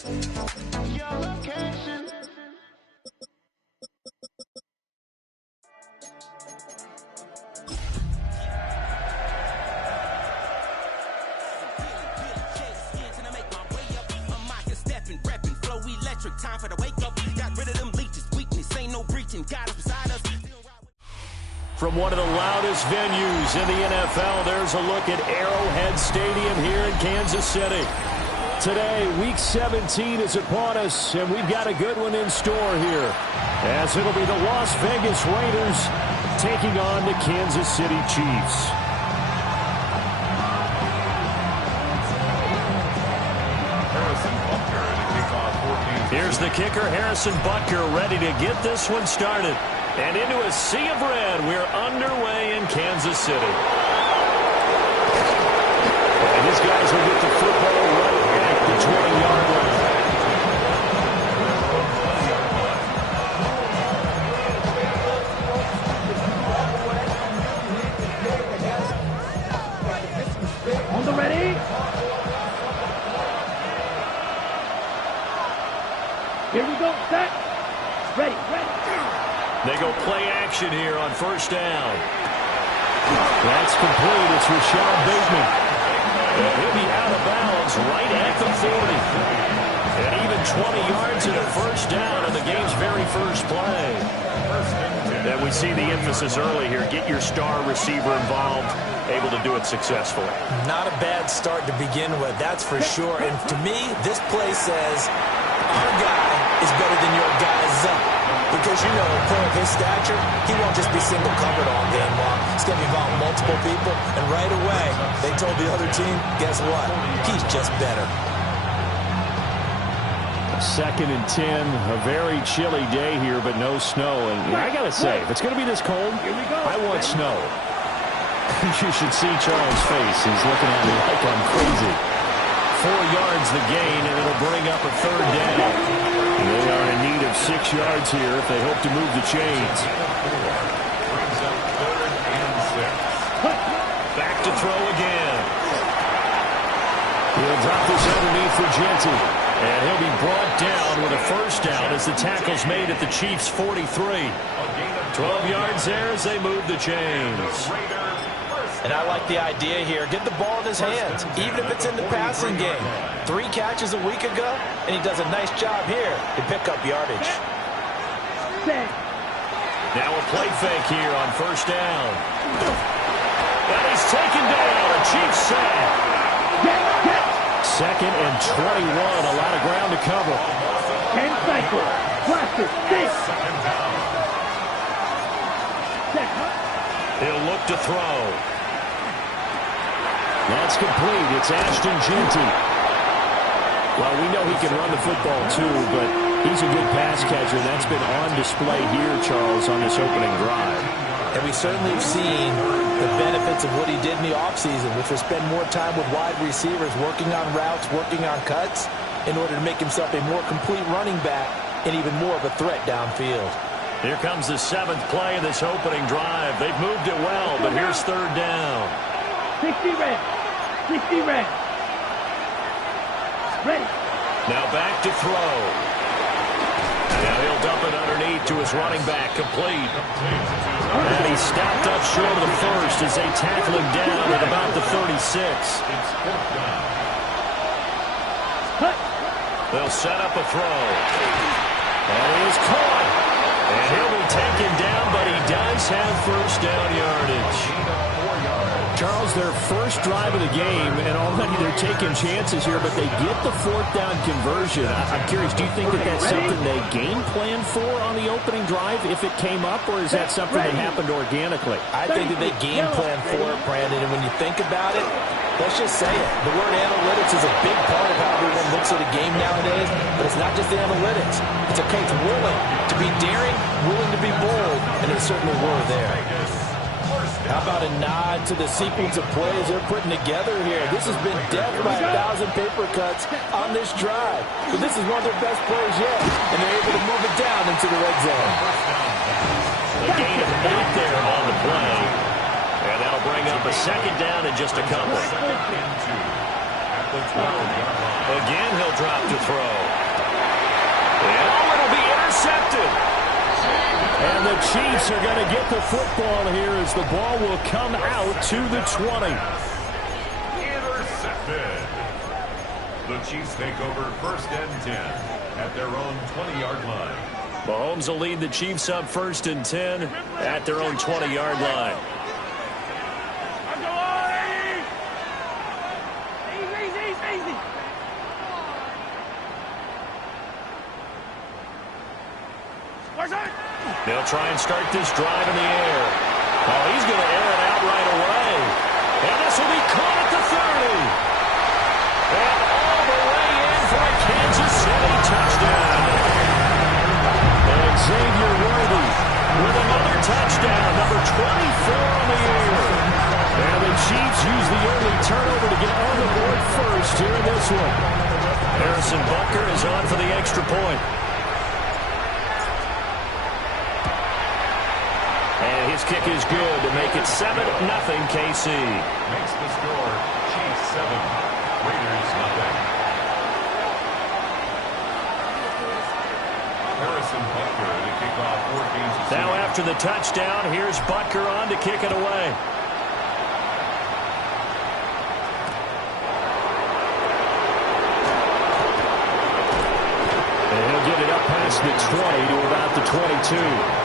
Time for the wake up. Got rid of them leeches. Weakness ain't no breaching. God is beside us. From one of the loudest venues in the NFL, there's a look at Arrowhead Stadium here in Kansas City. Today, Week 17 is upon us, and we've got a good one in store here, as it'll be the Las Vegas Raiders taking on the Kansas City Chiefs. Here's the kicker, Harrison Butker, ready to get this one started. And into a sea of red, we're underway in Kansas City. And these guys will get the football right at the 20-yard line. On the ready. Here we go, set. Ready. They go play action here on first down. That's complete. It's Rashad Bateman. And he'll be out of bounds right at the 40. And even 20 yards and a first down on the game's very first play. And we see the emphasis early here. Get your star receiver involved, able to do it successfully. Not a bad start to begin with, that's for sure. And to me, this play says our guy is better than your guy's up. Because, you know, a player of his stature, he won't just be single covered all game long. He's going to be involved multiple people. And right away, they told the other team, guess what? He's just better. 2nd and 10, a very chilly day here, but no snow. And I got to say, if it's going to be this cold, I want snow. You should see Charles' face. He's looking at me like I'm crazy. 4 yards the gain, and it'll bring up a third down. They are in need of 6 yards here if they hope to move the chains. Back to throw again. He'll drop this underneath for Genty. And he'll be brought down with a first down as the tackle's made at the Chiefs' 43. 12 yards there as they move the chains. And I like the idea here. Get the ball in his hands, even if it's in the passing game. 3 catches a week ago, and he does a nice job here to pick up yardage. Now a play fake here on first down. And he's taken down. A Chiefs sack. 2nd and 21. A lot of ground to cover. 10 cycles. Blaster. 6. He'll look to throw. That's complete. It's Ashton Genty. Well, we know he can run the football too, but he's a good pass catcher. That's been on display here, Charles, on this opening drive. And we certainly have seen the benefits of what he did in the offseason, which was spend more time with wide receivers, working on routes, working on cuts, in order to make himself a more complete running back and even more of a threat downfield. Here comes the 7th play of this opening drive. They've moved it well, but here's third down. 60 red. 60 red. Ready. Now back to throw. Now he'll dump it underneath to his running back, complete. And he stopped up short of the first as they tackle him down at about the 36. They'll set up a throw. And he is caught. And he'll be taken down, but he does have first down yardage. Charles, their first drive of the game, and already they're taking chances here, but they get the 4th down conversion. I'm curious, do you think that that's something they game plan for on the opening drive if it came up, or is that something that happened organically? I think that they game plan for it, Brandon, and when you think about it, let's just say it. The word analytics is a big part of how everyone looks at a game nowadays, but it's not just the analytics. It's a coach willing to be daring, willing to be bold, and they certainly were there. How about a nod to the sequence of plays they're putting together here? This has been death by 1,000 paper cuts on this drive. But this is one of their best plays yet, and they're able to move it down into the red zone. A gain of 8 there on the play. And that'll bring up a 2nd down in just a couple. Again, he'll drop to throw. And it'll be intercepted. And the Chiefs are going to get the football here as the ball will come out to the 20. Intercepted. The Chiefs take over 1st and 10 at their own 20-yard line. Mahomes will lead the Chiefs up 1st and 10 at their own 20-yard line. They'll try and start this drive in the air. Oh, he's going to air it out right away. And this will be caught at the 30. And all the way in for a Kansas City touchdown. And Xavier Worthy with another touchdown, number 24 on the year. And the Chiefs use the early turnover to get on the board first here in this one. Harrison Butker is on for the extra point. And his kick is good to make it 7-0 KC. Makes the score Chiefs 7, Raiders 0. Harrison Butker to kick off for Kansas City. Now after the touchdown, here's Butker on to kick it away. And he'll get it up past the 20 to about the 22.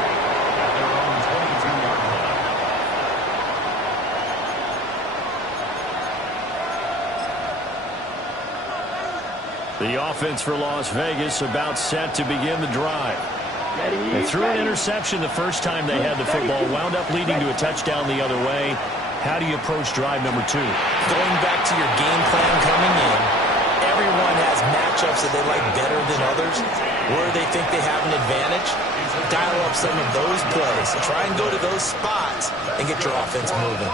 The offense for Las Vegas about set to begin the drive. They threw an interception the first time they had the football, wound up leading to a touchdown the other way. How do you approach drive number 2? Going back to your game plan coming in, everyone has matchups that they like better than others, where they think they have an advantage. Dial up some of those plays. Try and go to those spots and get your offense moving.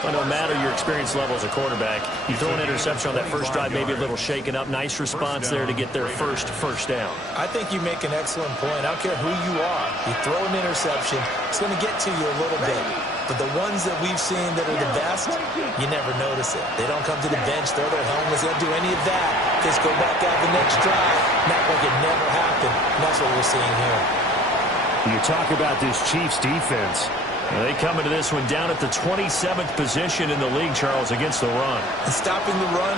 Well, no matter your experience level as a quarterback, you throw an interception on that first drive, maybe a little shaken up. Nice response there to get their first down. I think you make an excellent point. I don't care who you are. You throw an interception, it's going to get to you a little bit. But the ones that we've seen that are the best, you never notice it. They don't come to the bench, throw their helmets, they don't do any of that. Just go back out the next drive, not like it never happened. And that's what we're seeing here. You talk about this Chiefs defense. They come into this one down at the 27th position in the league, Charles, against the run. And stopping the run,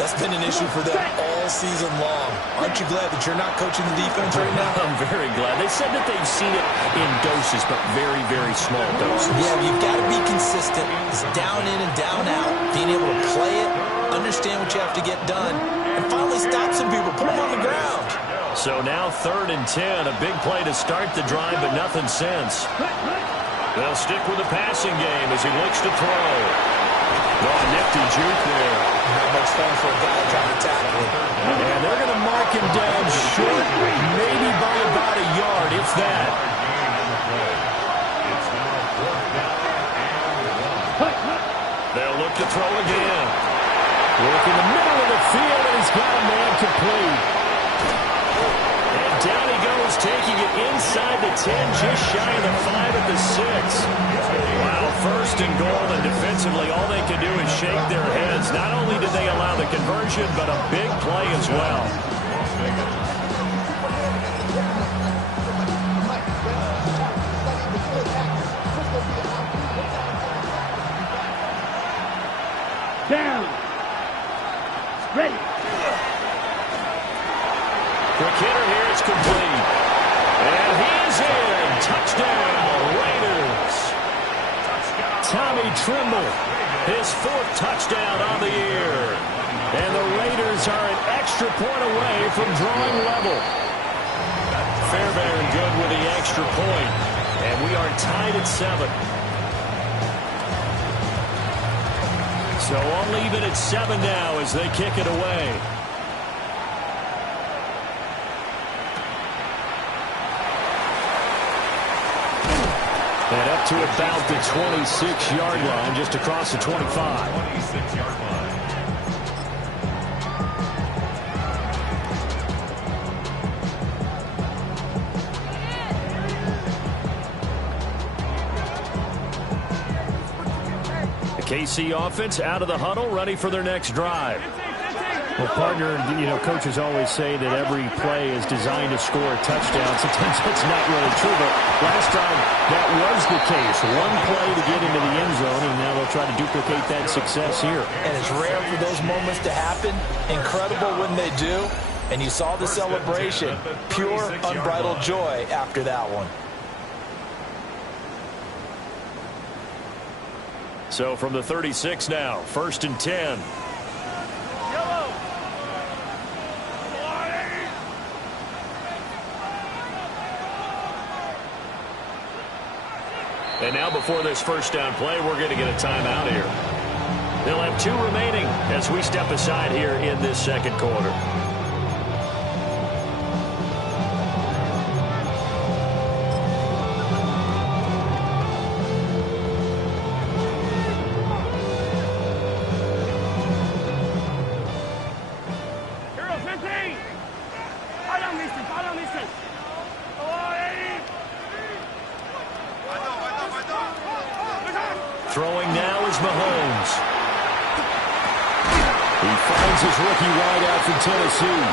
that's been an issue for them all season long. Aren't you glad that you're not coaching the defense right now? I'm very glad. They said that they've seen it in doses, but very, very small doses. Yeah, you've got to be consistent. It's down in and down out. Being able to play it, understand what you have to get done, and finally stop some people, put them on the ground. So now 3rd and 10, a big play to start the drive, but nothing since. They'll stick with the passing game as he looks to throw. Oh, nifty juke there. Not much fun for a guy trying to tackle him. And they're going to mark him down short, maybe by about a yard, if that. They'll look to throw again. Work in the middle of the field, and he's got a man complete. And down he goes, taking it inside the 10, just shy of the 5 at the 6. Wow, 1st and goal, and defensively all they can do is shake their heads. Not only did they allow the conversion, but a big play as well. Down. Ready. Quick hitter here, it's complete. And he is in. Touchdown, Raiders. Tommy Tremble, his 4th touchdown on the year. And the Raiders are an extra point away from drawing level. Fairbairn good with the extra point. And we are tied at 7. So I'll leave it at 7 now as they kick it away. And up to about the 26-yard line, just across the 25. 26-yard line. KC offense out of the huddle, ready for their next drive. Well, partner, coaches always say that every play is designed to score a touchdown. Sometimes that's not really true, but last time that was the case. One play to get into the end zone, and now they'll try to duplicate that success here. And it's rare for those moments to happen. Incredible when they do. And you saw the celebration. Pure, unbridled joy after that one. So from the 36 now, 1st and 10. And now before this first down play, we're going to get a timeout here. They'll have 2 remaining as we step aside here in this second quarter. Throwing now is Mahomes. He finds his rookie wideout from Tennessee.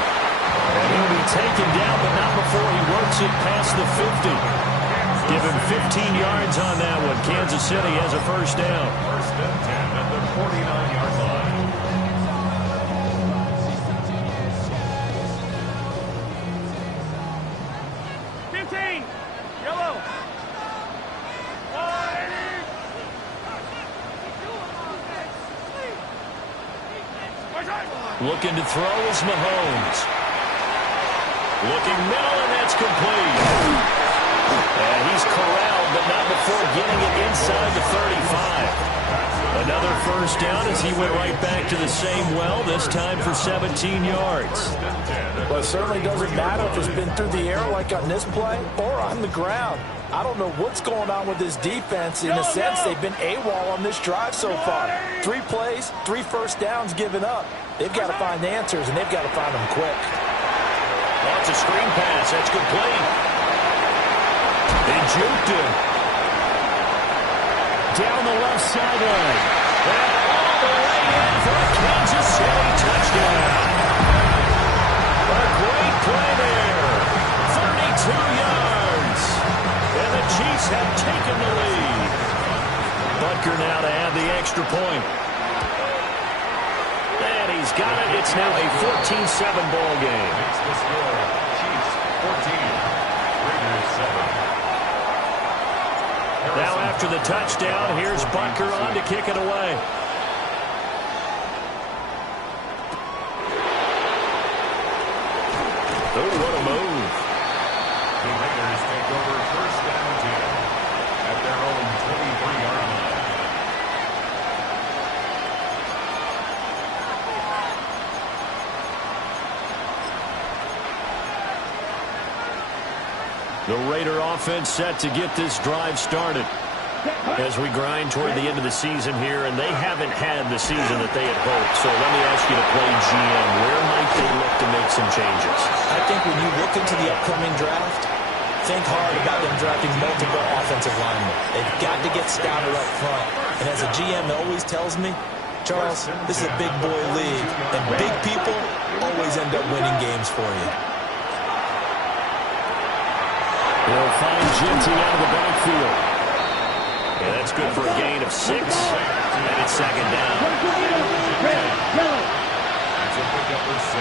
And he'll be taken down, but not before he works it past the 50. Give him 15 yards on that one. Kansas City has a first down. 1st and 10 at the 49-yard line. Looking to throw is Mahomes. Looking middle, and that's complete. And he's corralled, but not before getting it inside the 35. Another first down as he went right back to the same well, this time for 17 yards. Well, it certainly doesn't matter if it's been through the air like on this play or on the ground. I don't know what's going on with this defense. In a sense, they've been AWOL on this drive so far. 3 plays, 3 first downs given up. They've got to find answers, and they've got to find them quick. That's a screen pass. That's complete. They juked him. Down the left sideline. And all the way in for a Kansas City touchdown. A great play there. 32 yards. And the Chiefs have taken the lead. Butker now to add the extra point. And he's got it. It's now a 14-7 ball game. Makes the score. Chiefs 14. Raiders 7. Now after the touchdown, here's Butker on to kick it away. Oh, what a move. The Raiders take over 1st and 10 at their own 23-yard line. The Raider offense set to get this drive started as we grind toward the end of the season here, and they haven't had the season that they had hoped. So let me ask you to play GM. Where might they look to make some changes? I think when you look into the upcoming draft, think hard about them drafting multiple offensive linemen. They've got to get stouter up front. And as a GM always tells me, Charles, this is a big boy league, and big people always end up winning games for you. They'll find Ginty out of the backfield. Yeah, that's good for a gain of 6. And it's second down. That's a pickup for 6.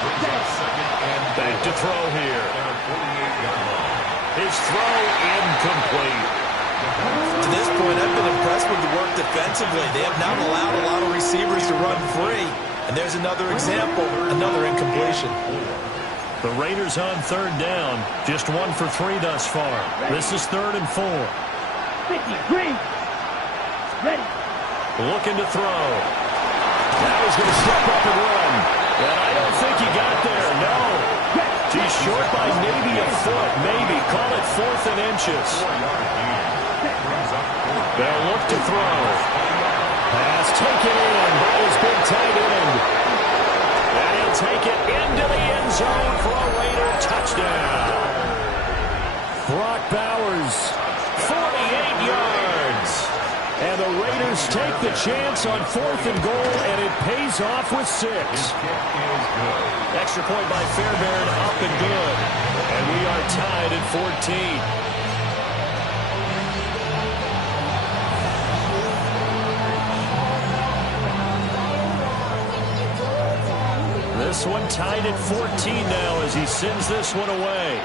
Brings up 2nd and Back to throw here. at a 48-yard line. His throw incomplete. To this point, I've been impressed with the work defensively. They have not allowed a lot of receivers to run free. And there's another example, another incompletion. The Raiders on 3rd down. Just 1 for 3 thus far. This is 3rd and 4. 50, green. Ready. Looking to throw. Now he's going to step up and run. And I don't think he got there. No. He's short by maybe a foot. Maybe. Call it 4th and inches. They'll look to throw. Pass taken in by his big tight end. And he'll take it into the end zone for a Raider touchdown. Brock Bowers, 48 yards. And the Raiders take the chance on 4th and goal, and it pays off with 6. Extra point by Fairbairn, up and good. And we are tied at 14. This one tied at 14 now as he sends this one away.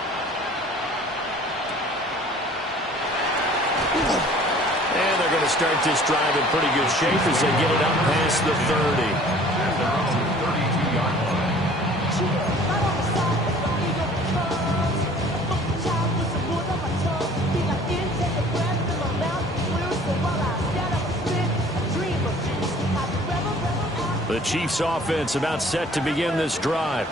And they're going to start this drive in pretty good shape as they get it up past the 30. The Chiefs offense about set to begin this drive.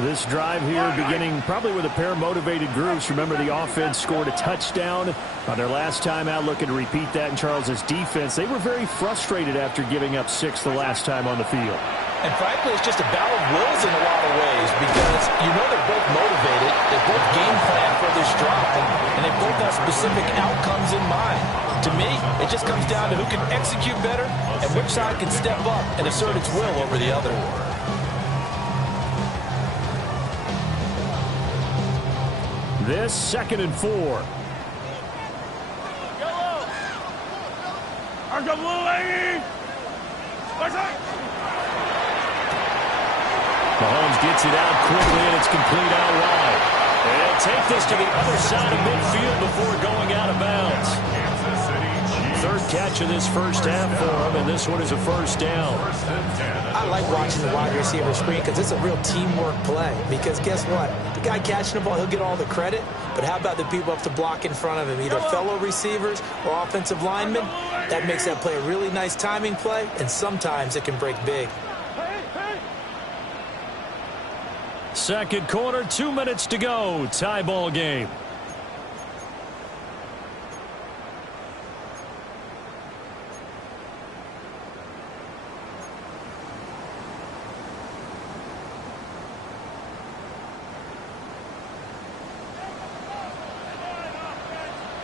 This drive here beginning probably with a pair of motivated groups. Remember, the offense scored a touchdown on their last time out, looking to repeat that in Charles's defense. They were very frustrated after giving up 6 the last time on the field. And frankly, it's just a battle of wills in a lot of ways because you know they're both motivated. They both game plan for this drive, and they both have specific outcomes in mind. To me, it just comes down to who can execute better and which side can step up and assert its will over the other. This 2nd and 4. Mahomes gets it out quickly, and it's complete out wide. And they'll take this to the other side of midfield before going out of bounds. 3rd catch of this first half for him, and this one is a first down. I like watching the wide receiver screen because it's a real teamwork play. Because guess what? The guy catching the ball, he'll get all the credit. But how about the people up to block in front of him, either fellow receivers or offensive linemen? That makes that play a really nice timing play, and sometimes it can break big. 2nd quarter, 2 minutes to go. Tie ball game.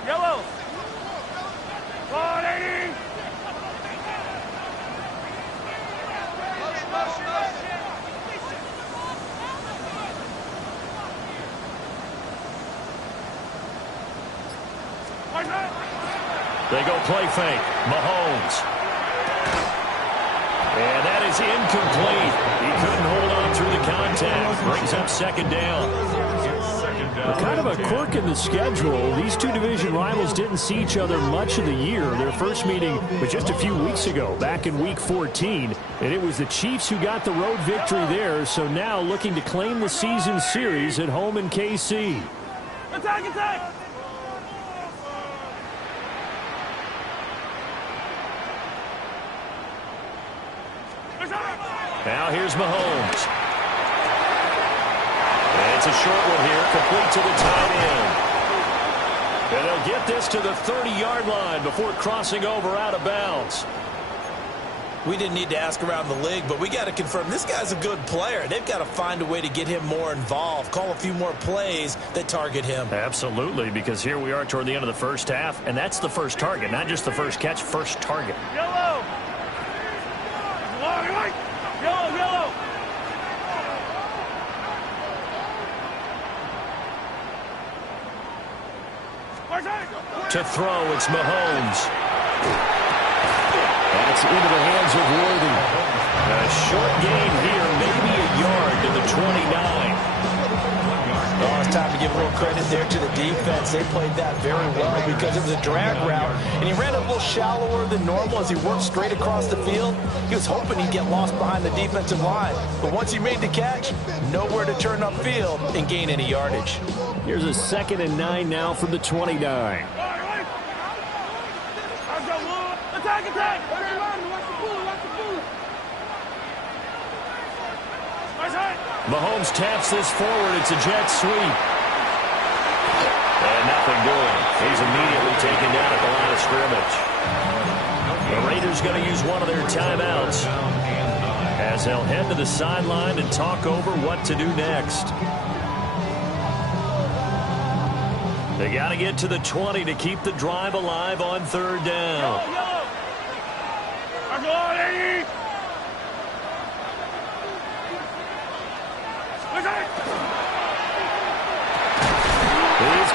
Yellow. 180. They go play fake. Mahomes. And that is incomplete. He couldn't hold on through the contact. Brings up 2nd down. Kind of a quirk in the schedule. These two division rivals didn't see each other much of the year. Their first meeting was just a few weeks ago, back in Week 14. And it was the Chiefs who got the road victory there. So now looking to claim the season series at home in KC. Attack, attack! Now here's Mahomes. And it's a short one here, complete to the tight end. And they'll get this to the 30-yard line before crossing over out of bounds. We didn't need to ask around the league, but we got to confirm this guy's a good player. They've got to find a way to get him more involved, call a few more plays that target him. Absolutely, because here we are toward the end of the first half, and that's the first target, not just the first catch, first target. Yellow! Yellow, yellow! To throw, it's Mahomes. That's into the hands of Worthy. A short gain here, maybe a yard to the 29. Oh, it's time to give a little credit there to the defense. They played that very well because it was a drag route, and he ran a little shallower than normal as he worked straight across the field. He was hoping he'd get lost behind the defensive line, but once he made the catch, nowhere to turn upfield and gain any yardage. Here's a 2nd and 9 now from the 29. Attack, attack! Mahomes taps this forward. It's a jet sweep. And nothing doing. He's immediately taken down at the line of scrimmage. The Raiders going to use one of their timeouts as they'll head to the sideline and talk over what to do next. They got to get to the 20 to keep the drive alive on 3rd down. He's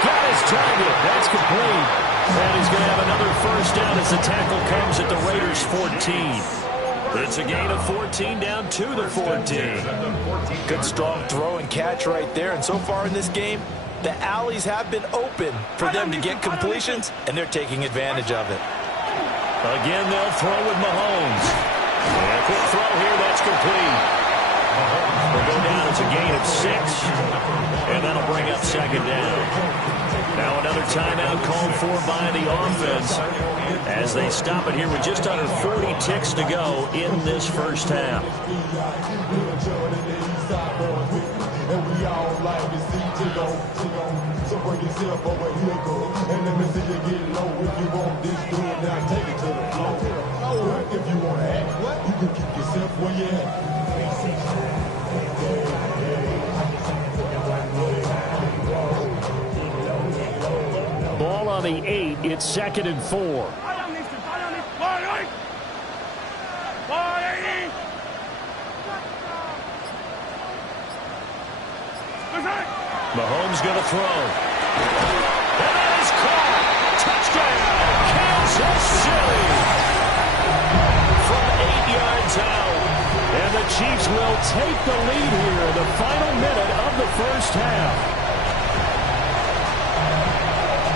got his target. That's complete. And he's going to have another first down as the tackle comes at the Raiders' 14. It's a gain of 14 down to the 14. Good strong throw and catch right there. And so far in this game, the alleys have been open for them to get completions, and they're taking advantage of it. Again, they'll throw with Mahomes. And a quick throw here, that's complete. Will go down as a gain of 6, and that'll bring up second down. Now another timeout called for by the offense as they stop it here with just under 40 ticks to go in this first half. Ball on the 8. It's 2nd and 4. Mahomes going to throw. And that is caught. Touchdown, Kansas City. From 8 yards out. And the Chiefs will take the lead here in the final minute of the first half.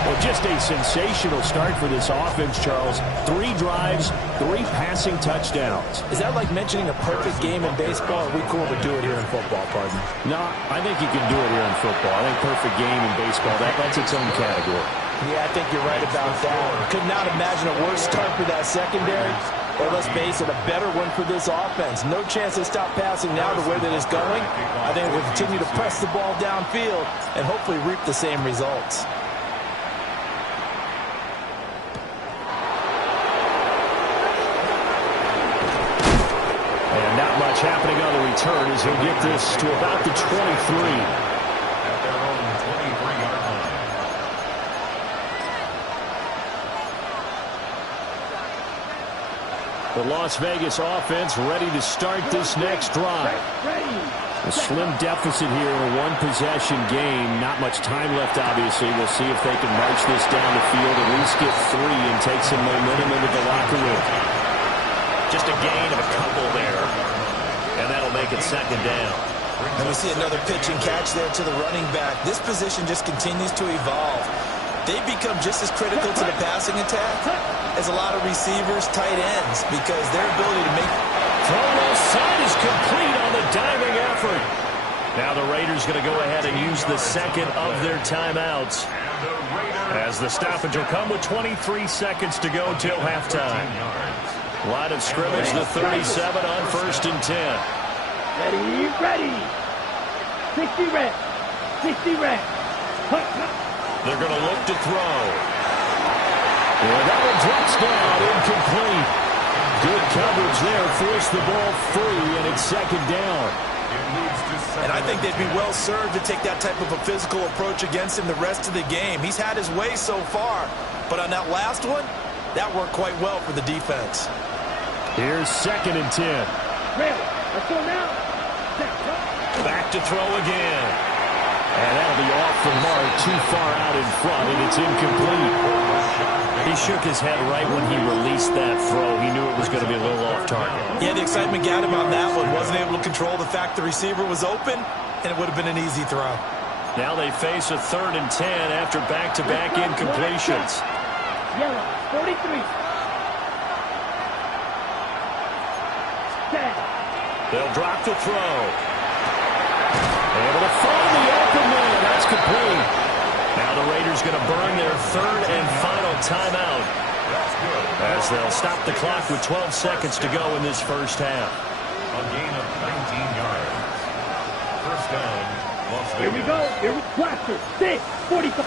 Well, just a sensational start for this offense, Charles. 3 drives, 3 passing touchdowns. Is that like mentioning a perfect game in baseball? Or are we cool to do it here in football, pardon? No, I think you can do it here in football. I think perfect game in baseball, that's its own category. Yeah, I think you're right about that. Could not imagine a worse start for that secondary. Or let's face it, a better one for this offense. No chance to stop passing now the way that it's going. I think we'll continue to press the ball downfield and hopefully reap the same results. And not much happening on the return as he'll get this to about the 23. At their own 23-yard line. The Las Vegas offense ready to start this next drive. A slim deficit here in a one-possession game. Not much time left, obviously. We'll see if they can march this down the field, at least get 3 and take some momentum into the locker room. Just a gain of a couple there, and that'll make it second down. And we see another pitch and catch there to the running back. This position just continues to evolve. They become just as critical to the passing attack as a lot of receivers, tight ends, because their ability to make... Throw left side is complete on the diving effort. Now the Raiders going to go ahead and use the second of their timeouts, as the stoppage will come with 23 seconds to go till halftime. Line of scrimmage, the 37 on 1st and 10. Ready. 60 red. 60 red. They're going to look to throw. And that one drops down, incomplete. Good coverage there, forced the ball free, and it's second down. And I think they'd be well served to take that type of a physical approach against him the rest of the game. He's had his way so far, but on that last one, that worked quite well for the defense. Here's 2nd and 10. Let's go now. Back to throw again. And that'll be off the mark, too far out in front, and it's incomplete. He shook his head right when he released that throw. He knew it was going to be a little off target. Yeah, the excitement got him on that one. Wasn't able to control the fact the receiver was open, and it would have been an easy throw. Now they face a 3rd and 10 after back-to-back incompletions. Yellow, 43. They'll drop the throw. Able to find the open man. That's complete. Now the Raiders going to burn their 3rd and final timeout, as they'll stop the clock with 12 seconds to go in this first half. A gain of 19 yards. First down, Las Vegas. Here we go. Blaster. 6, 45.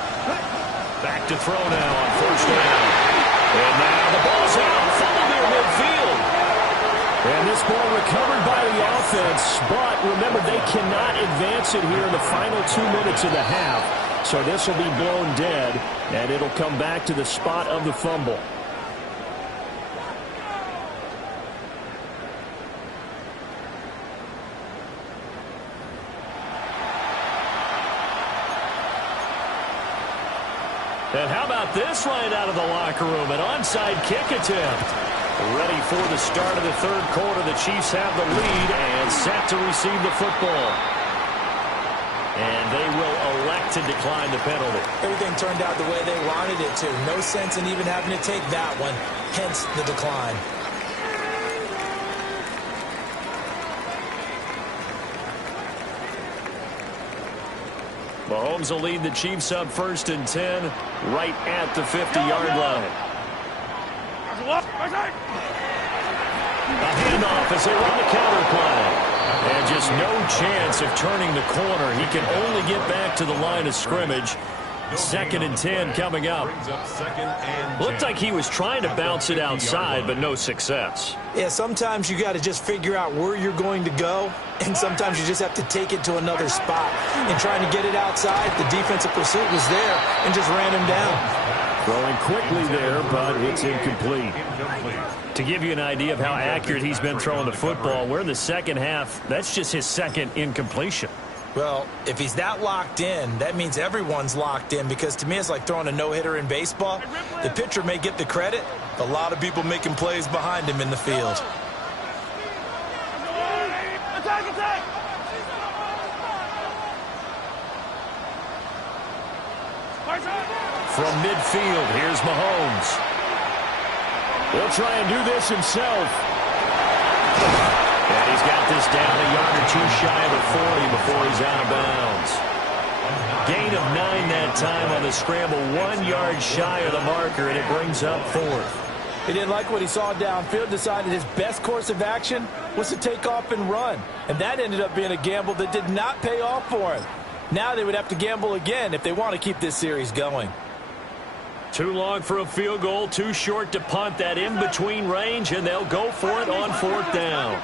Back to throw now on 1st down. And now the ball's out. Fumble near midfield. And this ball recovered by the offense, but remember, they cannot advance it here in the final 2 minutes of the half. So this will be blown dead, and it'll come back to the spot of the fumble. And how about this right out of the locker room? An onside kick attempt. Ready for the start of the third quarter. The Chiefs have the lead and set to receive the football. And they will elect to decline the penalty. Everything turned out the way they wanted it to. No sense in even having to take that one. Hence the decline. Mahomes will lead the Chiefs up 1st and 10 right at the 50-yard line. A handoff as they run the counter play. And just no chance of turning the corner. He can only get back to the line of scrimmage. 2nd and 10 coming up. Looked like he was trying to bounce it outside, but no success. Yeah, sometimes you got to just figure out where you're going to go, and sometimes you just have to take it to another spot. And trying to get it outside, the defensive pursuit was there and just ran him down. Throwing quickly there, but it's incomplete. To give you an idea of how accurate he's been throwing the football, we're in the second half. That's just his 2nd incompletion. Well, if he's that locked in, that means everyone's locked in, because to me it's like throwing a no-hitter in baseball. The pitcher may get the credit, a lot of people making plays behind him in the field. Attack, attack! From midfield, here's Mahomes. He'll try and do this himself. And he's got this down a yard or two shy of the 40 before he's out of bounds. Gain of 9 that time on the scramble, 1 yard shy of the marker, and it brings up 4th. He didn't like what he saw downfield, decided his best course of action was to take off and run. And that ended up being a gamble that did not pay off for him. Now they would have to gamble again if they want to keep this series going. Too long for a field goal, too short to punt. That in-between range, and they'll go for it on 4th down.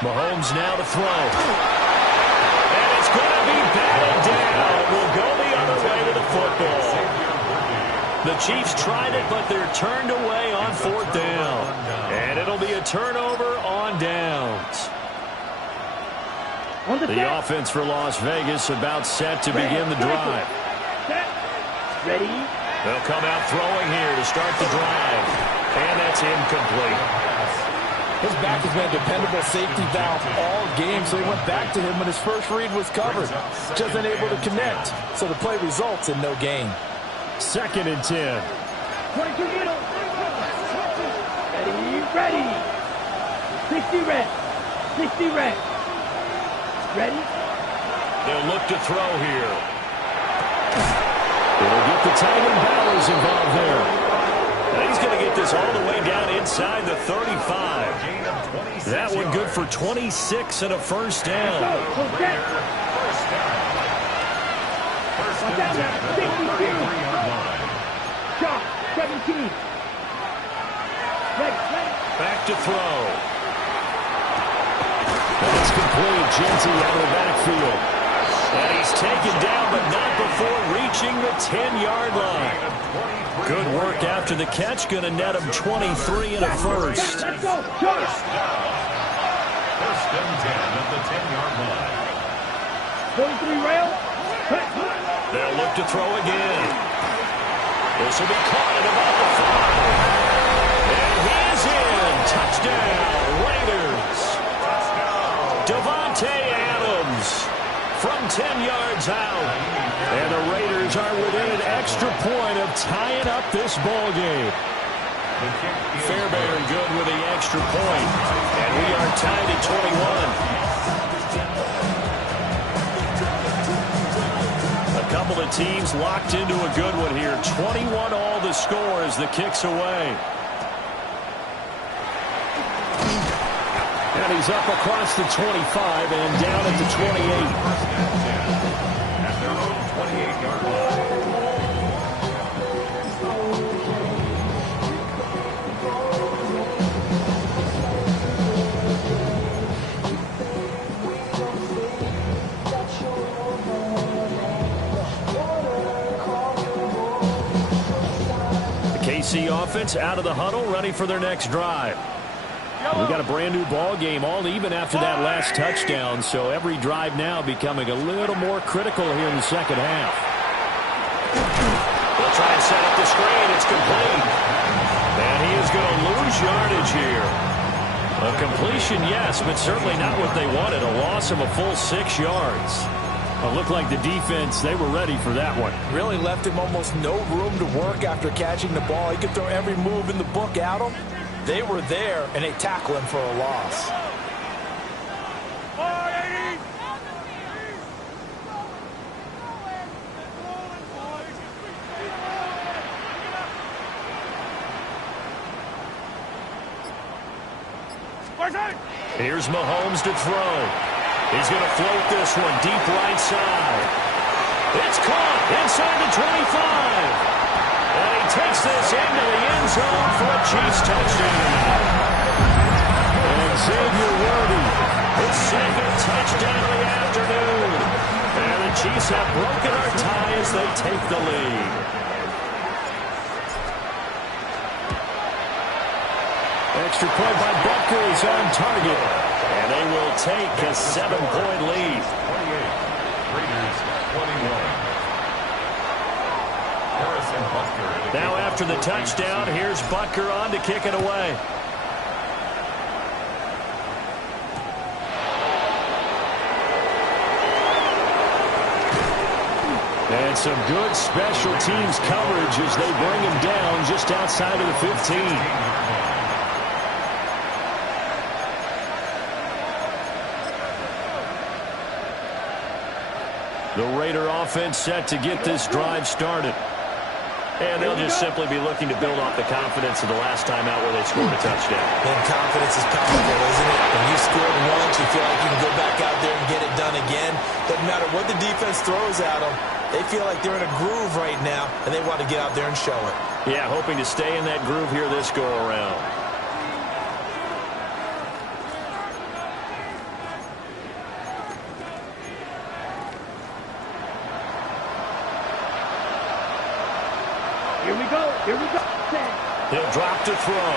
Mahomes now to throw. And it's going to be batted down. We'll go the other way with the football. The Chiefs tried it, but they're turned away on 4th down. And it'll be a turnover on downs. The offense for Las Vegas about set to begin the drive. Ready? They'll come out throwing here to start the drive. And that's incomplete. His back has been a dependable safety valve all game, so he went back to him when his first read was covered. Just unable to connect, so the play results in no gain. 2nd and 10. 22 middle. Ready. 60 red. 60 red. Ready? They'll look to throw here. They'll get the tight end Bowers involved there. And he's going to get this all the way down inside the 35. That one good for 26 and a 1st down. First down. 62. Shot. 17. Ready. Back to throw. That's complete. Genty out of the backfield. And he's taken down, but not before reaching the 10-yard line. Good work after the catch. Going to net him 23 and a 1st. Let's go. Shot. 1st and 10 at the 10-yard line. 43 rail. They'll look to throw again. This will be caught at about the 5. And he is in. Touchdown, Raiders. Devontae Adams from 10 yards out. And the Raiders are within an extra point of tying up this ball game. Fairbairn good with the extra point. And we are tied at 21. A couple of teams locked into a good one here. 21 all the score as the kick's away. And he's up across the 25 and down at the 28. At their own 28-yard The KC offense out of the huddle, ready for their next drive. We got a brand new ball game, all even after that last touchdown. So every drive now becoming a little more critical here in the second half. They'll try and set up the screen. It's complete. And he is going to lose yardage here. A completion, yes, but certainly not what they wanted. A loss of a full 6 yards. It looked like the defense, they were ready for that one. Really left him almost no room to work after catching the ball. He could throw every move in the book at him. They were there, and they tackle him for a loss. Here's Mahomes to throw. He's going to float this one deep right side. It's caught inside the 25. And he takes this into the end zone for a Chiefs touchdown. And Xavier Worthy, His second touchdown of the afternoon. And the Chiefs have broken our tie as they take the lead. extra point by Butker is on target. And they will take a 7-point lead. 28, Raiders 21. Now after the touchdown, here's Butker on to kick it away. And some good special teams coverage as they bring him down just outside of the 15. The Raider offense set to get this drive started. And they'll just simply be looking to build off the confidence of the last time out where they scored a touchdown. And confidence is powerful, isn't it? When you scored once, you feel like you can go back out there and get it done again. Doesn't matter what the defense throws at them. They feel like they're in a groove right now, and they want to get out there and show it. Yeah, hoping to stay in that groove here this go-around. Here we go. Here we go. He'll drop to throw.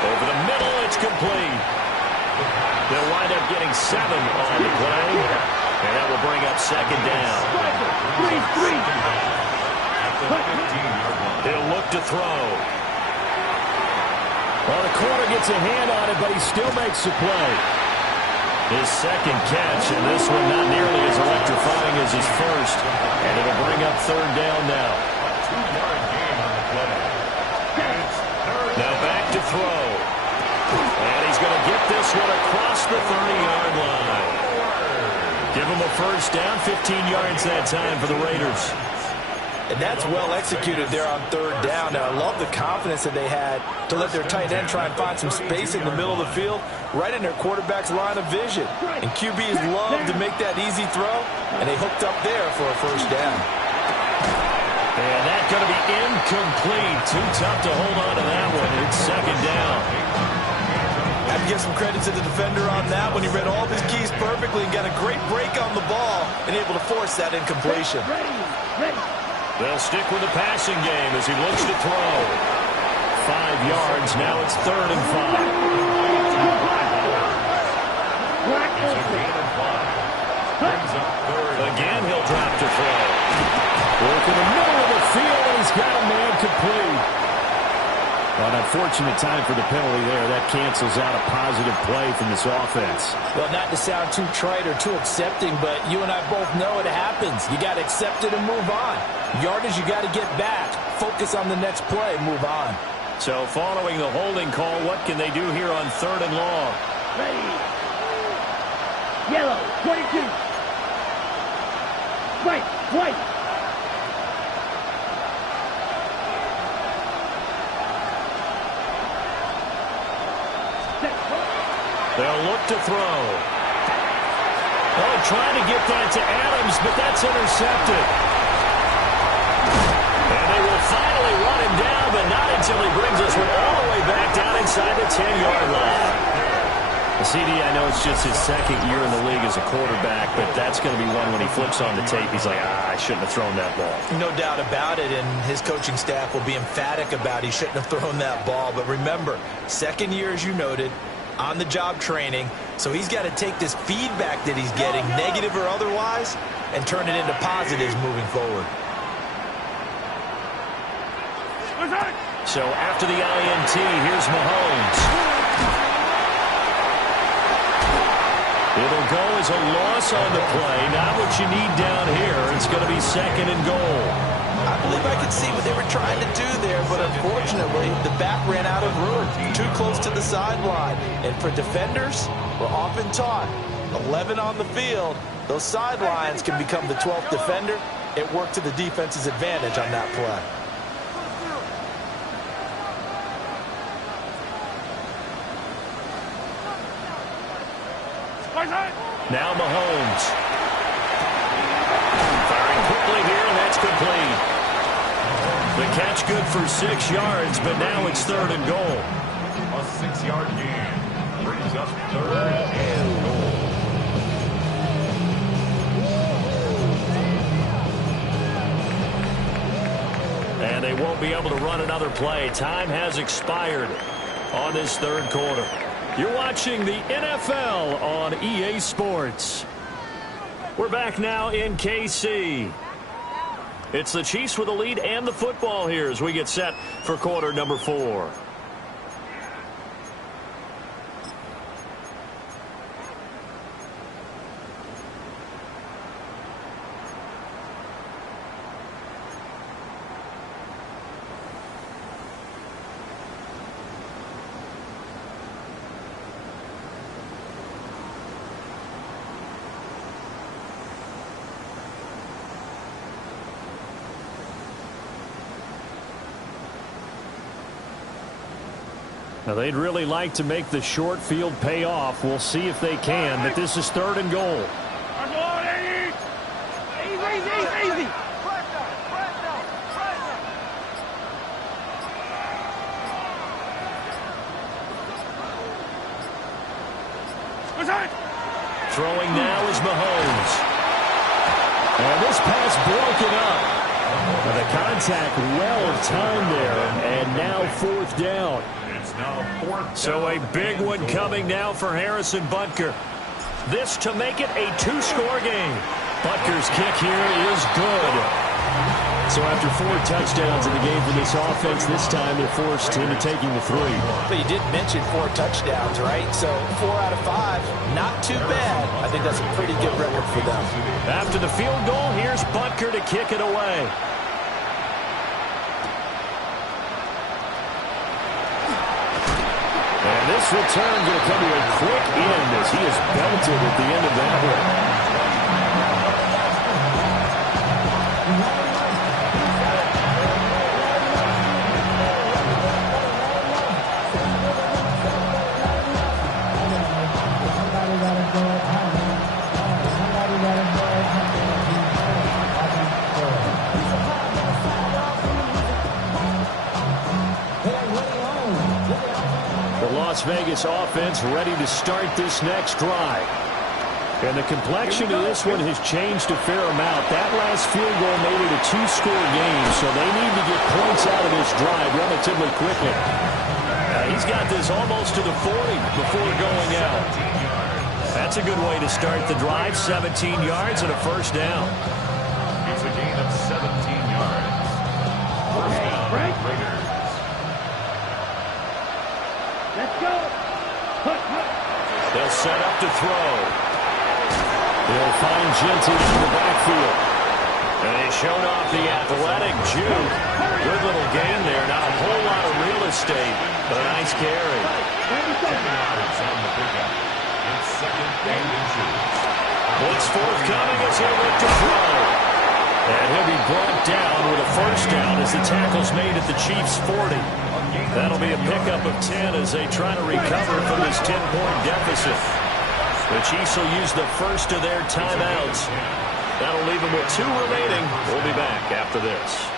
Over the middle, it's complete. They'll wind up getting 7 on the play. And that will bring up second down. 3-3. He'll look to throw. Well, the corner gets a hand on it, but he still makes the play. His second catch, and this one not nearly as electrifying as his first. And it'll bring up third down now. Now back to throw. And he's going to get this one across the 30-yard line. Give him a first down, 15 yards that time for the Raiders. And that's well executed there on third down. And I love the confidence that they had to let their tight end try and find some space in the middle of the field, right in their quarterback's line of vision. And QBs love to make that easy throw, and they hooked up there for a first down. And that's going to be incomplete. Too tough to hold on to that one. It's second down. I have to give some credit to the defender on that when he read all of his keys perfectly and got a great break on the ball and able to force that incompletion. They'll stick with the passing game as he looks to throw. 5 yards. Now it's 3rd and 5. Again, he'll drop to throw. Work in the middle of the field, and he's got a man complete. Well, an unfortunate time for the penalty there. That cancels out a positive play from this offense. Well, not to sound too trite or too accepting, but you and I both know it happens. You got to accept it and move on. Yardage, you got to get back. Focus on the next play, move on. So following the holding call, what can they do here on 3rd and long? Ready. Yellow, 22. White. They'll look to throw. Oh, trying to get that to Adams, but that's intercepted. And they will finally run him down, but not until he brings us all the way back down inside the 10-yard line. CD, I know it's just his second year in the league as a quarterback, but that's going to be one when he flips on the tape, he's like, I shouldn't have thrown that ball. No doubt about it, and his coaching staff will be emphatic about he shouldn't have thrown that ball. But remember, second year, as you noted, on-the-job training, so he's got to take this feedback that he's getting, negative or otherwise, and turn it into positives moving forward. So after the INT, here's Mahomes. It'll go as a loss on the play. Not what you need down here. It's going to be second and goal. I believe I could see what they were trying to do there, but unfortunately, the back ran out of room. Too close to the sideline. And for defenders, we're often taught, 11 on the field, those sidelines can become the 12th defender. It worked to the defense's advantage on that play. Now Mahomes. Firing quickly here, and that's complete. The catch good for 6 yards, but now it's third and goal. A 6-yard gain brings up third and goal. And they won't be able to run another play. Time has expired on this third quarter. You're watching the NFL on EA Sports. We're back now in KC. It's the Chiefs with the lead and the football here as we get set for quarter number 4. Now, they'd really like to make the short field pay off. We'll see if they can, but this is third and goal. Easy. Throwing now is Mahomes. And this pass broken up. The contact well timed there, and now fourth down. It's now fourth down. So a big one coming now for Harrison Butker. This to make it a 2-score game. Butker's kick here is good. So after 4 touchdowns in the game for this offense, this time they're forced into taking the 3. But you did mention 4 touchdowns, right? So 4 out of 5, not too bad. I think that's a pretty good record for them. After the field goal, here's Butker to kick it away. And this return going to come to a quick end as he is belted at the end of that one. Las Vegas offense ready to start this next drive. And the complexion of this one has changed a fair amount. That last field goal made it a 2-score game, so they need to get points out of this drive relatively quickly. He's got this almost to the 40 before going out. That's a good way to start the drive. 17 yards and a first down. It's a gain of 17 yards. First down, Raiders. Let's go. They'll set up to throw. They'll find Genty in the backfield. And they showed off the athletic juke. Good little gain there. Not a whole lot of real estate, but a nice carry. 10 yards on the pickup. It's second and inches. Blitz forthcoming as he'll look to throw. And he'll be brought down with a first down as the tackle's made at the Chiefs' 40. That'll be a pickup of 10 as they try to recover from this 10-point deficit. The Chiefs will use the first of their timeouts. That'll leave them with 2 remaining. We'll be back after this.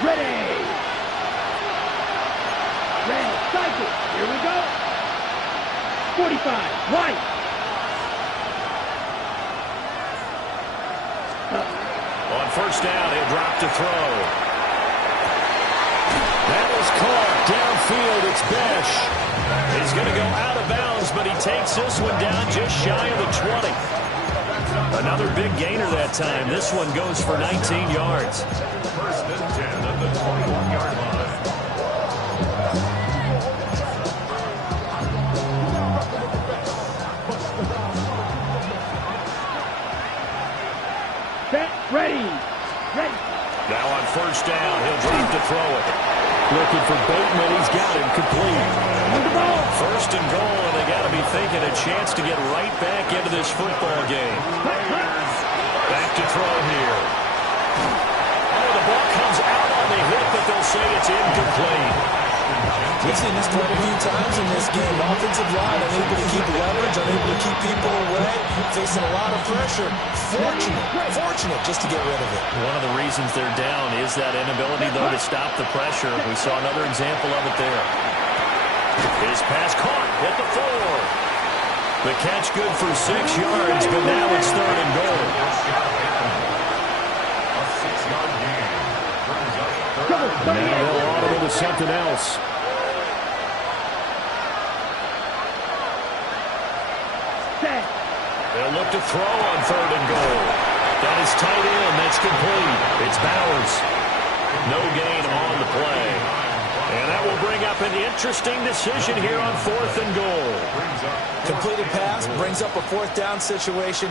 Ready. Red, strike. it. Here we go. 45. Right. On first down, he'll drop to throw. That is caught downfield. It's Besh. He's going to go out of bounds, but he takes this one down just shy of the 20. Another big gainer that time. This one goes for 19 yards. First and 10 at the 21-yard line. Set. Ready. Ready. Now on first down, he'll drop to throw it. Looking for Bateman. He's got him complete. First and goal, and they got to be thinking a chance to get right back into this football game. Back to throw here. Oh, the ball comes out on the hit, but they'll say it's incomplete. We've seen this quite a few times in this game. Offensive line unable to keep leverage, unable to keep people away, facing a lot of pressure. Fortunate just to get rid of it. One of the reasons they're down is that inability, though, to stop the pressure. We saw another example of it there. His pass caught at the 4. The catch good for 6 yards, but now it's third and goal. A 6-yard gain. Brings up Now third. they'll audible to something else. Set. They'll look to throw on third and goal. That is tight end. That's complete. It's Bowers. No gain on the play. And that will bring up an interesting decision here on fourth and goal. Completed pass brings up a fourth down situation.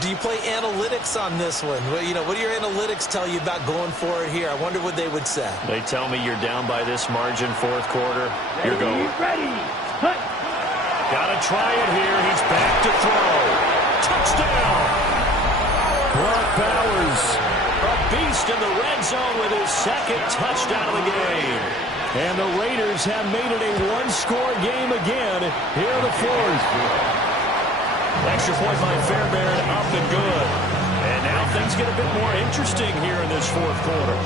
Do you play analytics on this one? Well, you know, what do your analytics tell you about going for it here? I wonder what they would say. They tell me you're down by this margin, fourth quarter. You're going. Ready. Hut. Got to try it here. He's back to throw. Touchdown. Brock Bowers, a beast in the red zone with his second touchdown of the game. And the Raiders have made it a one-score game again here in the fourth. Extra point by Fairbairn, up and good. And now things get a bit more interesting here in this fourth quarter.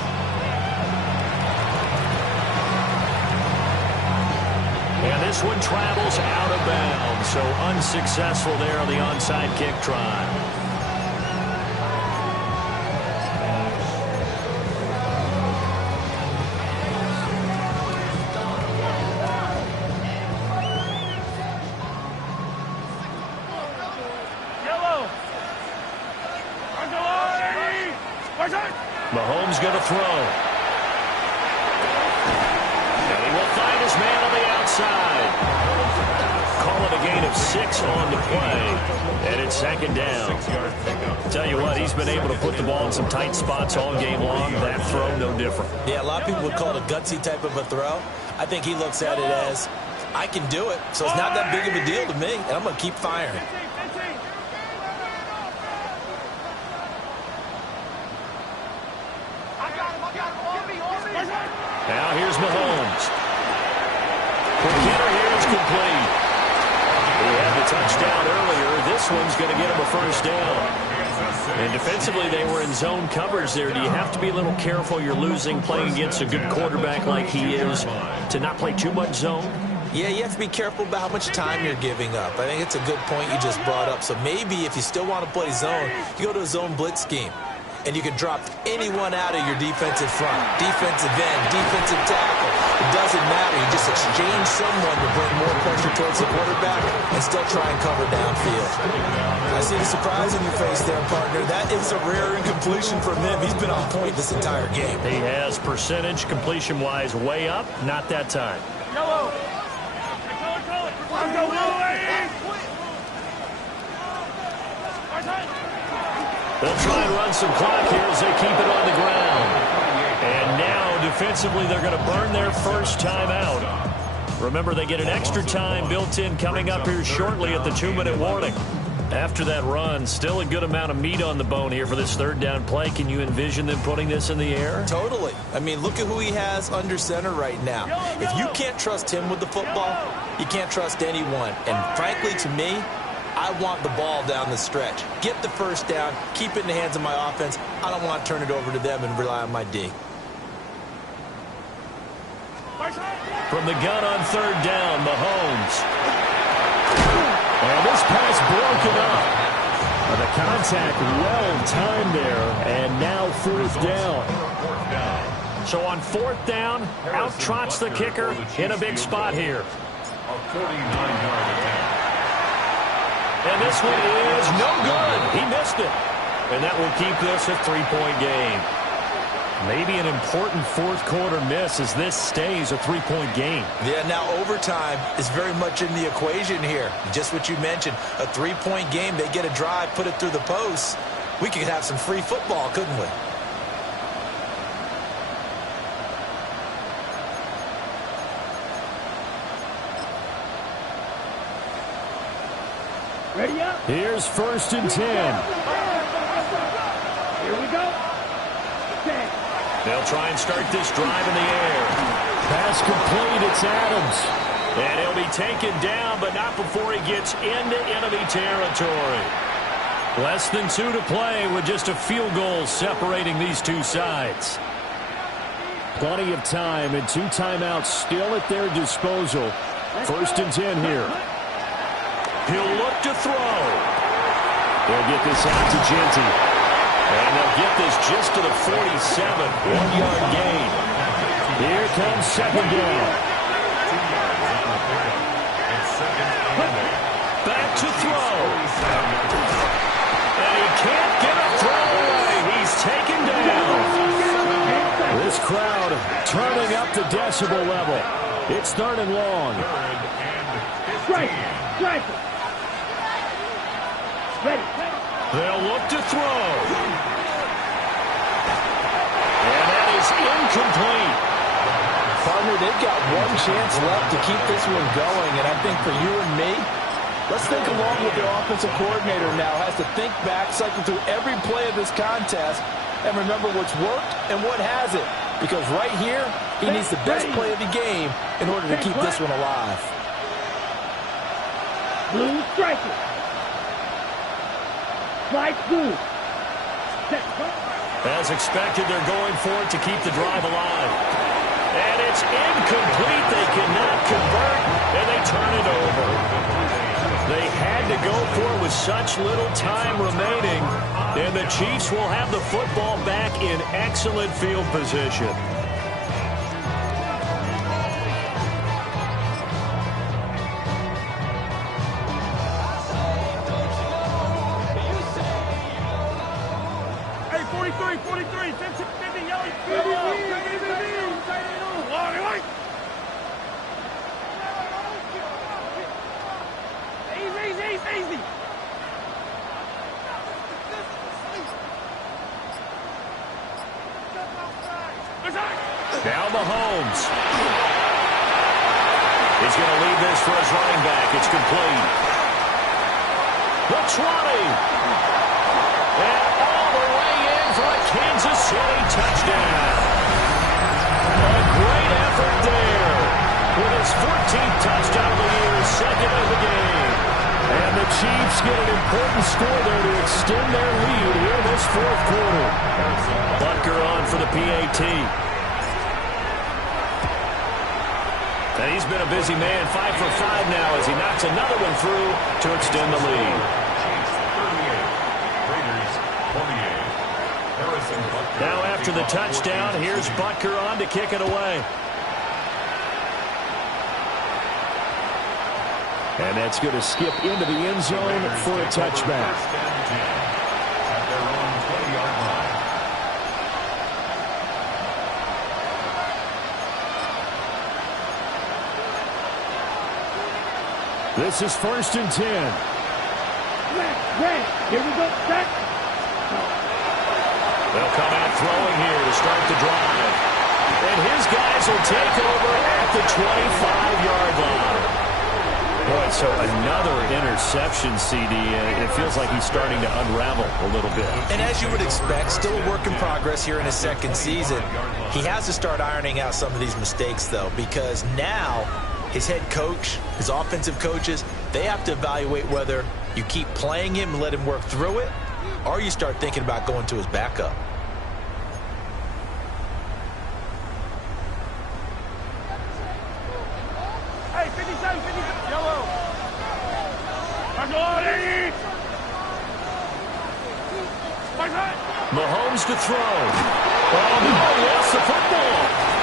And this one travels out of bounds, so unsuccessful there on the onside kick try. Mahomes going to throw. And he will find his man on the outside. Call it a gain of 6 on the play. And it's second down. Tell you what, he's been able to put the ball in some tight spots all game long. That throw, no different. Yeah, a lot of people would call it a gutsy type of a throw. I think he looks at it as, I can do it, so it's not that big of a deal to me, and I'm going to keep firing. Now here's Mahomes. Hitter here is complete. He had the touchdown earlier. This one's going to get him a first down. And defensively, they were in zone coverage there. Do you have to be a little careful? You're losing, playing against a good quarterback like he is, to not play too much zone? Yeah, you have to be careful about how much time you're giving up. I think it's a good point you just brought up. So maybe if you still want to play zone, you go to a zone blitz scheme. And you can drop anyone out of your defensive front, defensive end, defensive tackle. It doesn't matter. You just exchange someone to bring more pressure towards the quarterback and still try and cover downfield. I see the surprise in your face there, partner. That is a rare incompletion from him. He's been on point this entire game. He has percentage completion-wise way up. Not that time. Yellow. They'll try and run some clock here as they keep it on the ground. And now, defensively, they're going to burn their first timeout. Remember, they get an extra time built in coming up here shortly at the 2-minute warning. After that run, still a good amount of meat on the bone here for this third down play. Can you envision them putting this in the air? Totally. I mean, look at who he has under center right now. If you can't trust him with the football, you can't trust anyone. And frankly, to me, I want the ball down the stretch. Get the first down, keep it in the hands of my offense. I don't want to turn it over to them and rely on my D. From the gun on third down, Mahomes. And this pass broken up. The contact well-timed there, and now fourth down. So on fourth down, out trots the kicker in a big spot here. A 49-yard attempt. And this one is no good. He missed it. And that will keep this a three-point game. Maybe an important fourth-quarter miss as this stays a three-point game. Yeah, now overtime is very much in the equation here. Just what you mentioned, a three-point game. They get a drive, put it through the posts. We could have some free football, couldn't we? Ready up. Here's 1st and 10. Here we go. 10. They'll try and start this drive in the air. Pass complete. It's Adams. And he'll be taken down, but not before he gets into enemy territory. Less than 2 to play with just a field goal separating these two sides. Plenty of time and 2 timeouts still at their disposal. 1st and 10 here. He'll look to throw. They'll get this out to Genty. And they'll get this just to the 47. 1-yard gain. Here comes 2nd down. Back to throw. And he can't get a throw away. He's taken down. This crowd turning up the decibel level. It's 3rd and long. Strike. Strike. Ready. They'll look to throw. And that is incomplete. Partner, they've got one chance left to keep this one going, and I think for you and me, let's think along with their offensive coordinator now. Has to think back, cycle through every play of this contest, and remember what's worked and what hasn't. Because right here, he needs the best play of the game in order to keep this one alive. Blue striker. Strike blue. Set. As expected, they're going for it to keep the drive alive. And it's incomplete. They cannot convert, and they turn it over. They had to go for it with such little time remaining, and the Chiefs will have the football back in excellent field position. Hey, 43, 50, yelling. Easy. Now Mahomes. He's going to leave this for his running back. It's complete. The 20. And all the way in for a Kansas City touchdown. A great effort there. With his 14th touchdown of the year, 2nd of the game. And the Chiefs get an important score there to extend their lead here in this 4th quarter. Butker on for the PAT. And he's been a busy man, 5 for 5 now as he knocks another one through to extend the lead. Now after the touchdown, here's Butker on to kick it away. And that's going to skip into the end zone for a touchback. At their own 20-yard line. This is 1st and 10. Red. Here we go. Set. They'll come out throwing here to start the drive. And his guys will take over at the 25-yard line. Boy, so another interception, CD. It feels like he's starting to unravel a little bit. And as you would expect, still a work in progress here in his 2nd season. He has to start ironing out some of these mistakes, though, because now his head coach, his offensive coaches, they have to evaluate whether you keep playing him and let him work through it, or you start thinking about going to his backup. Mahomes to throw. Oh, no, he lost the football.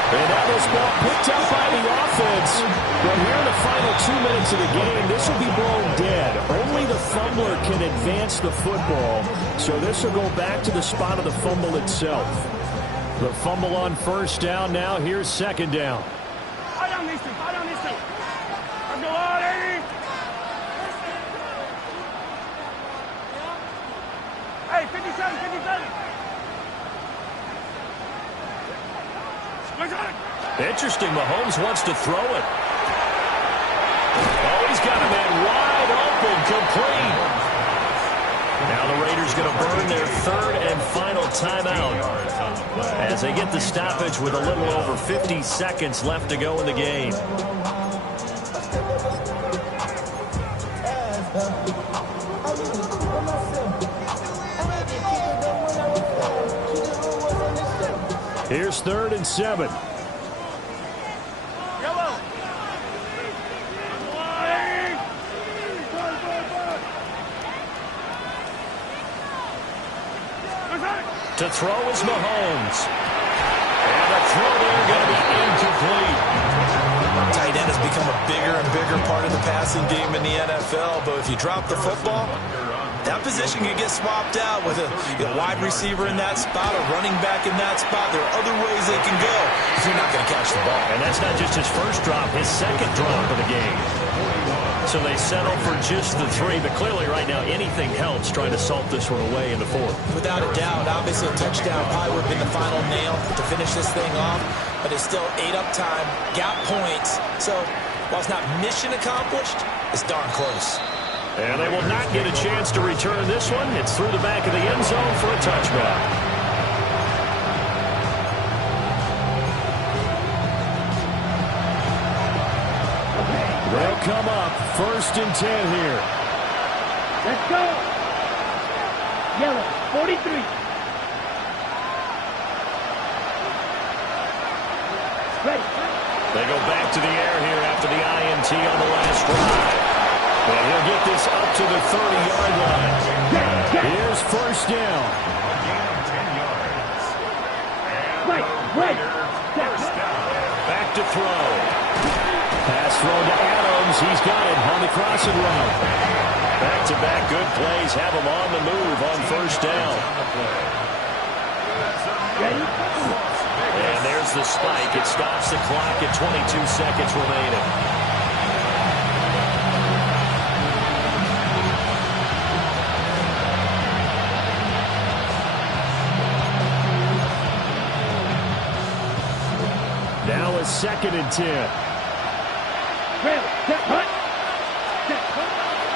And that was ball picked up by the offense. But here in the final 2 minutes of the game, this will be blown dead. Only the fumbler can advance the football. So this will go back to the spot of the fumble itself. The fumble on first down now. Here's second down. High on these two. High on these two. Let's go on, Eddie. Hey, 57, 57. Interesting. Mahomes wants to throw it. Oh, he's got a man wide open, complete. Now the Raiders going to burn their third and final timeout as they get the stoppage with a little over 50 seconds left to go in the game. Here's 3rd and 7. To throw is Mahomes. And the throw there going to be incomplete. Tight end has become a bigger and bigger part of the passing game in the NFL, but if you drop the football, that position can get swapped out with a wide receiver in that spot, a running back in that spot. There are other ways they can go if you're not going to catch the ball. And that's not just his first drop, his second drop of the game. So they settle for just the 3, but clearly right now anything helps trying to salt this one away in the 4th. Without a doubt, obviously a touchdown probably would have been the final nail to finish this thing off, but it's still 8 up time, got points. So while it's not mission accomplished, it's darn close. And they will not get a chance to return this one. It's through the back of the end zone for a touchback. They'll come up 1st and 10 here. Let's go. Yellow, 43. Ready. They go back to the air here after the INT on the last drive. And he'll get this up to the 30-yard line. Here's 1st down. 10 yards. Right. Back to throw. Pass thrown to Adams. He's got it on the crossing route. Back-to-back good plays have him on the move on 1st down. And there's the spike. It stops the clock at 22 seconds remaining. Now a 2nd and 10.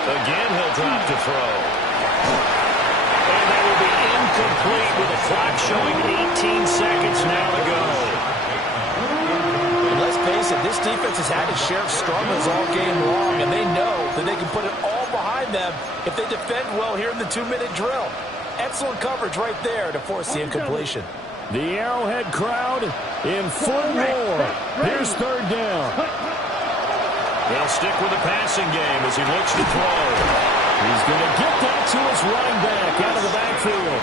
Again, he'll drop to throw. And that will be incomplete with the clock showing 18 seconds now to go. And let's face it, this defense has had its share of struggles all game long, and they know that they can put it all behind them if they defend well here in the 2-minute drill. Excellent coverage right there to force the incompletion. The Arrowhead crowd in full roar. Here's 3rd down. They'll stick with the passing game as he looks to throw. He's going to get that to his running back out of the backfield.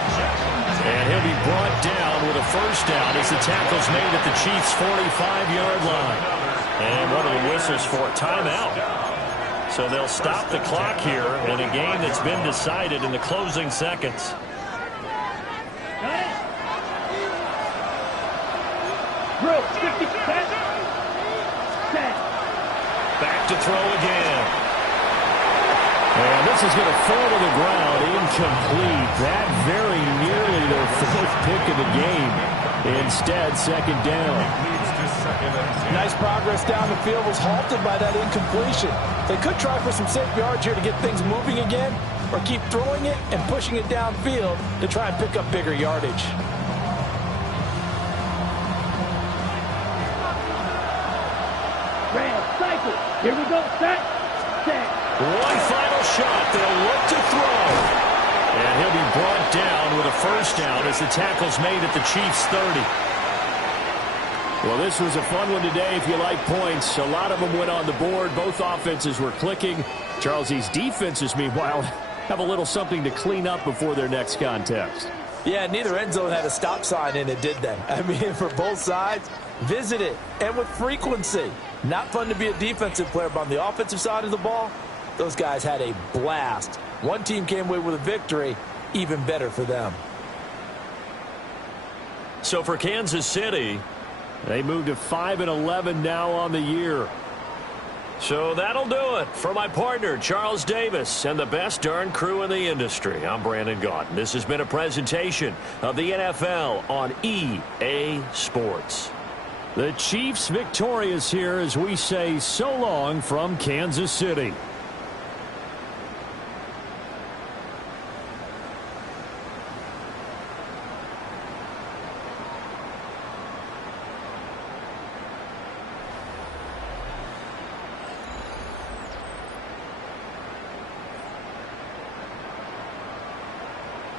And he'll be brought down with a 1st down as the tackle's made at the Chiefs' 45-yard line. And one of the whistles for a timeout. So they'll stop the clock here in a game that's been decided in the closing seconds. Back to throw again. And this is going to fall to the ground. Incomplete. That very nearly their 4th pick of the game. Instead, 2nd down. Nice progress down the field was halted by that incompletion. They could try for some safe yards here to get things moving again, or keep throwing it and pushing it downfield to try and pick up bigger yardage. Cycle. Here we go. Set. One final shot. They'll look to throw. And he'll be brought down with a 1st down as the tackle's made at the Chiefs' 30. Well, this was a fun one today if you like points. A lot of them went on the board. Both offenses were clicking. Charles, these defenses, meanwhile, have a little something to clean up before their next contest. Yeah, neither end zone had a stop sign in it, did they? I mean, for both sides, visit it, and with frequency. Not fun to be a defensive player, but on the offensive side of the ball, those guys had a blast. One team came away with a victory, even better for them. So for Kansas City, they moved to 5-11 now on the year. So that'll do it. For my partner, Charles Davis, and the best darn crew in the industry, I'm Brandon Gaudin. This has been a presentation of the NFL on EA Sports. The Chiefs victorious here as we say so long from Kansas City.